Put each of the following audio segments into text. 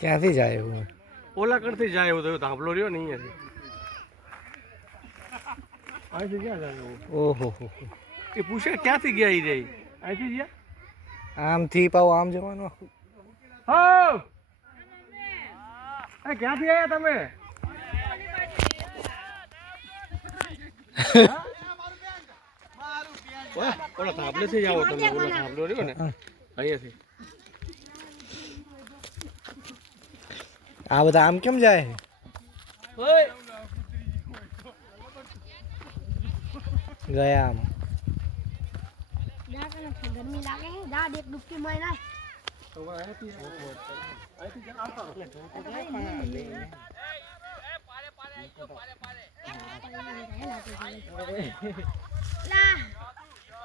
ક્યાંથી જાય એવું? ઓલા કરતી જાય એવું તો ધાબલો રહ્યો ને અહીંયાથી ક્યાં જાય? ઓહો હો, એ પૂછે ક્યાંથી ગયા ઈ જાય? અહીંથી ગયા આમથી પાવ આમ જવાનું. હા ક્યાંથી આવ્યા તમે? ઓલા ધાબલેથી જ આવો તમે. ઓલા ધાબલો રહ્યો ને અહીંયાથી. આ બધા આમ કેમ જાય? ગયા આમ. गर्मी लागे है जा देख डुबकी मार ना ला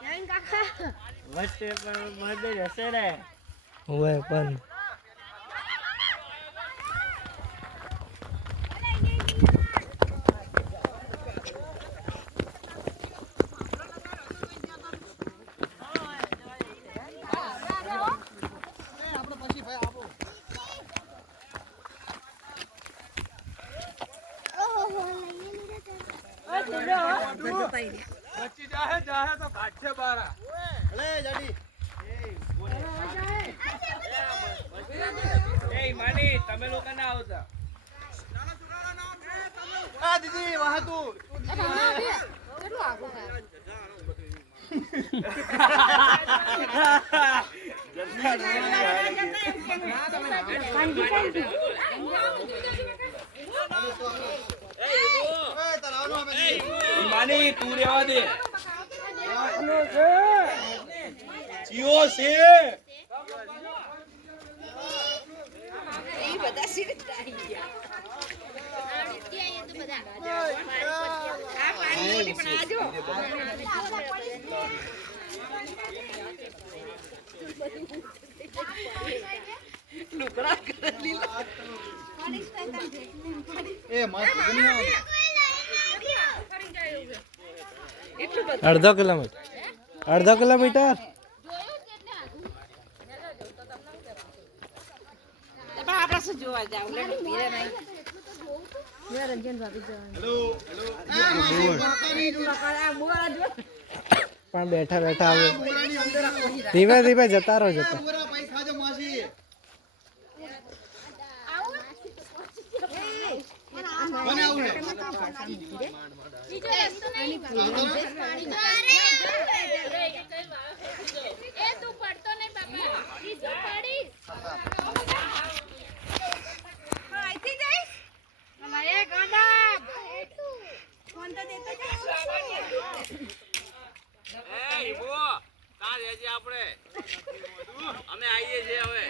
याइन काका વચ્ચે પણ મદદ હશે રે. ઓય પણ બચી જાહે જાહે તો કાઢશે બારા. લે જાડી એ માની તમે લોકો ના આવતા. આ દીદી વાહ તું કેટલું આગળ માની તું રેવા દે. જીઓ છે એ બધા સીટ આવી ગયા ત્યાં એ તો બધા આ પાણી મોટી પણ આજો લુકડા કરેલી એ મસ્ત દુનિયા અડધો કિલોમીટર. અડધો કિલોમીટર. આપડા શું જોવા જાવ લે ભીરે નહીં રંજન ભાભી પણ બેઠા બેઠા આવે. ધીમે ધીમે જતા રહો જતા. અમે આવીએ છીએ હવે.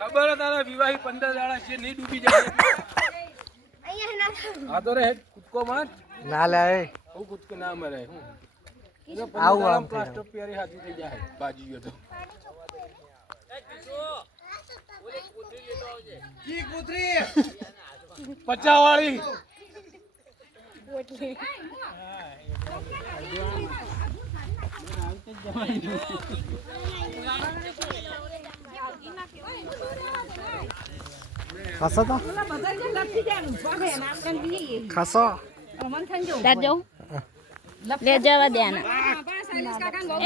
ખબર તારા વિવાહી 15 દાડા છે નહીં ડૂબી જાય. હા તો રે કૂદકો માં ના લે હું કૂદકો ના મરે. આવું આમ પ્લાસ્ટર પ્યારી હાથી થઈ જાય બાજી ગયો તો. જી કૂતરી 50 વાળી ખાસો તો ખાસો લે જવા દે આને.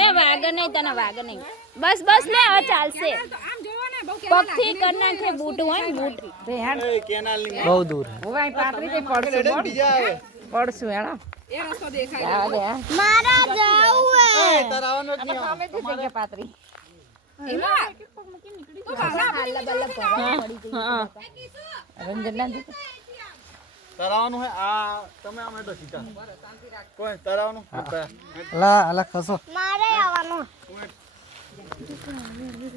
એ વાગે નહીં તને વાગે નહીં. બસ બસ લે હવે ચાલશે. પગથી કર નાખે બૂટ હોય બૂટ. બહુ દૂર. પડશું હેડો. મારા જાવું હે તરાવાનો જ નહીં. સામેથી પાતરી. રંજન ના દીકરા તરાવાનું હે આ તમે આમ તો સીધા કોઈ તરાવાનું અલા અલા ખાસો. મારે આવવાનું